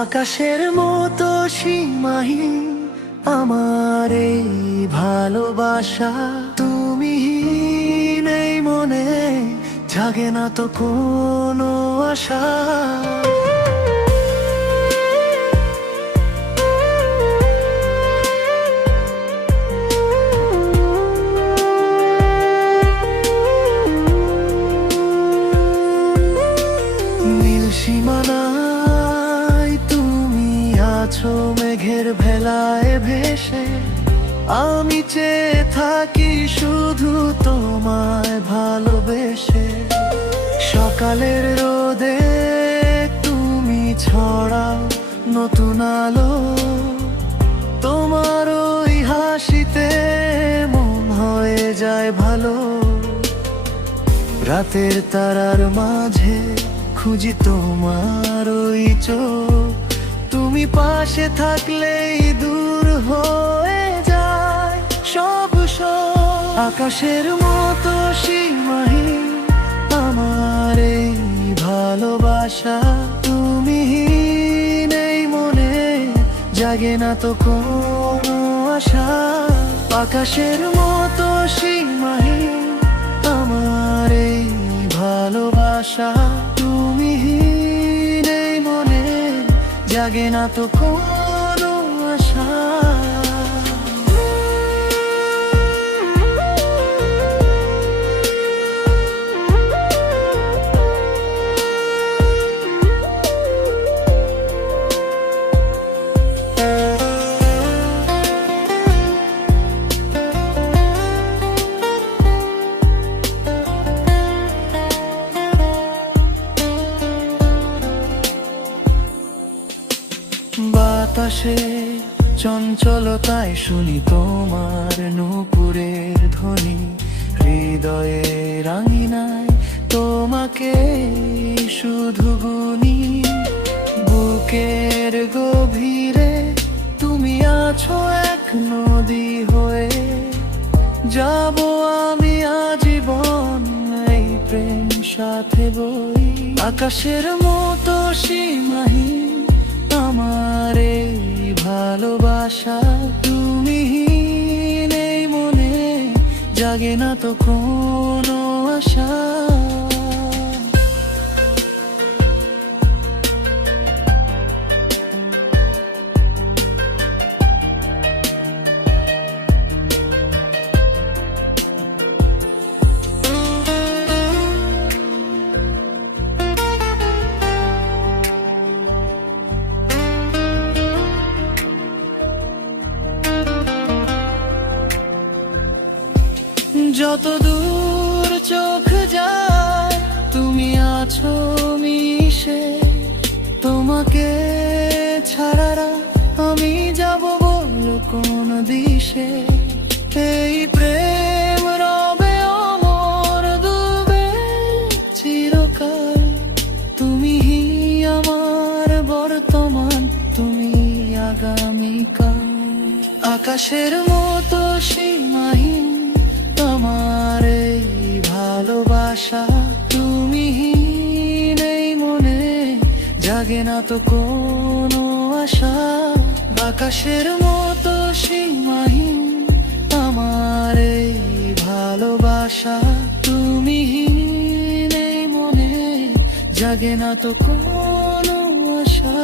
আকাশের মতো সীমাহীন আমার এই ভালোবাসা, তুমি নেই মনে, জাগে না তো কোনো আশা। নীল সীমানায় তুমি আছো মেঘের ভেলায় ভেসে, আমি চেয়ে থাকি শুধু তোমায় ভালোবেসে। সকালের রোদে তুমি ছড়াও নতুন আলো, তোমার ওই হাসিতে মন হয়ে যায় ভালো। রাতের তারার মাঝে খুঁজি তোমার ওই চোখ, তুমি পাশে থাকলেই দূর হয়ে যায় সব সব। আকাশের মতো সীমাহীন আমার এই ভালোবাসা, তুমি নেই মনে, জাগে না তো কোনো আশা। আকাশের মতো সীমাহীন আমার এই ভালোবাসা, তুমি নেই মনে, জাগে না তো কোনো আশা। বাতাসে চঞ্চলতায় শুনি তোমার নূপুরের ধ্বনি, হৃদয়ে রাঙিনায় তোমাকে শুধু গুনি। বুকের গভীরে তুমি আছো এক নদী হয়ে, যাব আমি আজীবন এই প্রেম সাথে বই। আকাশের মতো সীমাহীন আমার এই ভালোবাসা, তুমি নেই মনে, জাগে না তো কোনো আশা। যত দূর চোখ যায় তুমি আছো মিশে, তোমাকে ছাড়া আমি যাব বলো কোন দিশে। এই প্রেম রবে অমর ডুবে চিরকাল, তুমি আমার বর্তমান, তুমি আগামীকাল। আকাশের মতো সীমাহীন আমার এই ভালোবাসা, তুমি নেই মনে, জাগে না তো কোনো আশা। আকাশের মতো সীমাহীন আমার এই ভালোবাসা, তুমি নেই মনে, জাগে না তো কোনো আশা।